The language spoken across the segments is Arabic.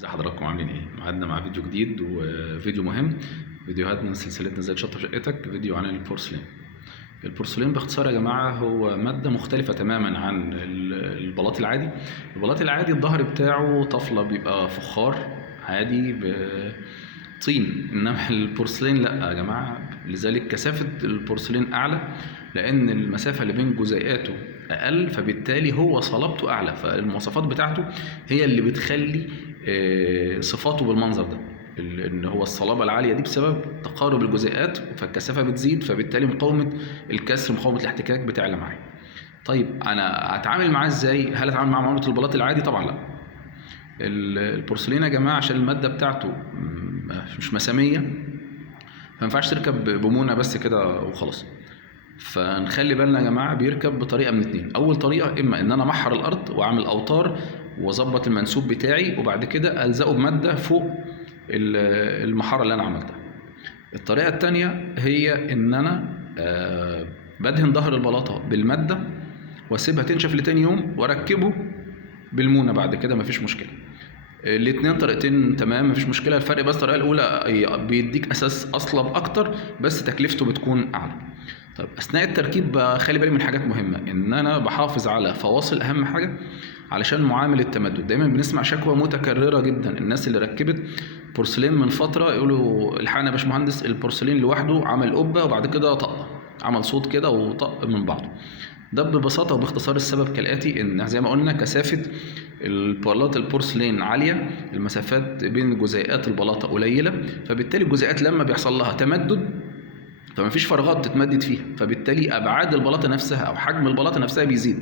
ازي حضراتكم عاملين ايه؟ معادنا مع فيديو جديد وفيديو مهم. فيديوهات من سلسلتنا ازاي تشطب شقتك. فيديو عن البورسلين. البورسلين باختصار يا جماعه هو ماده مختلفه تماما عن البلاط العادي. البلاط العادي الظهر بتاعه طفله بيبقى فخار عادي بطين، انما البورسلين لا يا جماعه. لذلك كثافه البورسلين اعلى، لان المسافه اللي بين جزيئاته اقل، فبالتالي هو صلابته اعلى، فالمواصفات بتاعته هي اللي بتخلي صفاته بالمنظر ده. ان هو الصلابه العاليه دي بسبب تقارب الجزيئات، فالكثافه بتزيد، فبالتالي مقاومه الكسر مقاومه الاحتكاك بتعلى معايا. طيب انا هتعامل معاه ازاي؟ هل اتعامل معاه معامله البلاط العادي؟ طبعا لا. البورسلين يا جماعه عشان الماده بتاعته مش مساميه، ما ينفعش تركب بمونه بس كده وخلاص. فنخلي بالنا يا جماعه، بيركب بطريقه من اتنين. اول طريقه اما ان انا امحر الارض واعمل اوتار واظبط المنسوب بتاعي، وبعد كده الزقه بماده فوق المحاره اللي انا عملتها. الطريقه الثانيه هي ان انا بدهن ظهر البلاطه بالماده واسيبها تنشف لتاني يوم واركبه بالمونه بعد كده، مفيش مشكله. الاثنين طريقتين تمام، مفيش مشكله. الفرق بس الطريقه الاولى بيديك اساس اصلب اكتر، بس تكلفته بتكون اعلى. طيب اثناء التركيب خلي بالي من حاجات مهمه، ان انا بحافظ على فواصل اهم حاجه علشان معامل التمدد. دايما بنسمع شكوى متكرره جدا، الناس اللي ركبت بورسلين من فتره يقولوا الحقنا يا باشمهندس البورسلين لوحده عمل قبه وبعد كده طق، عمل صوت كده وطق من بعضه. ده ببساطه وباختصار السبب كالاتي، ان زي ما قلنا كثافه البلاط البورسلين عاليه، المسافات بين جزيئات البلاطه قليله، فبالتالي الجزيئات لما بيحصل لها تمدد فما فيش فراغات تتمدد فيها، فبالتالي ابعاد البلاطه نفسها او حجم البلاطه نفسها بيزيد.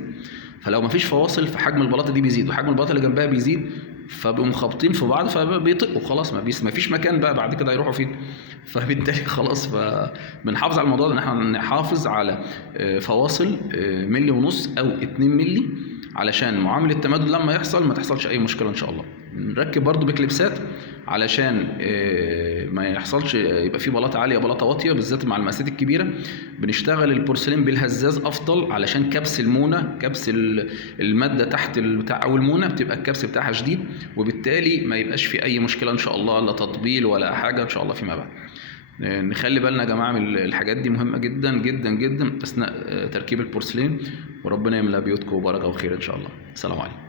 فلو ما فيش فواصل فحجم البلاطه دي بيزيد وحجم البلاطه اللي جنبها بيزيد، فبيقوموا خابطين في بعض فبيطقوا خلاص، ما فيش مكان بقى بعد كده يروحوا فين. فبالتالي خلاص فبنحافظ على الموضوع ده، ان احنا نحافظ على فواصل ملي ونص او 2 ملي علشان معامله التمدد لما يحصل ما تحصلش اي مشكله ان شاء الله. نركب برضو بكليبسات علشان ما يحصلش يبقى في بلاطه عاليه بلاطه واطيه، بالذات مع المقاسات الكبيره. بنشتغل البورسلين بالهزاز افضل، علشان كبس المونه، كبس الماده تحت البتاع او المونه بتبقى الكبس بتاعها شديد، وبالتالي ما يبقاش في اي مشكله ان شاء الله، لا تطبيل ولا حاجه ان شاء الله فيما بعد. نخلي بالنا يا جماعه من الحاجات دي، مهمه جدا جدا جدا اثناء تركيب البورسلين، وربنا يملى بيوتكم بركه وخير ان شاء الله. السلام عليكم.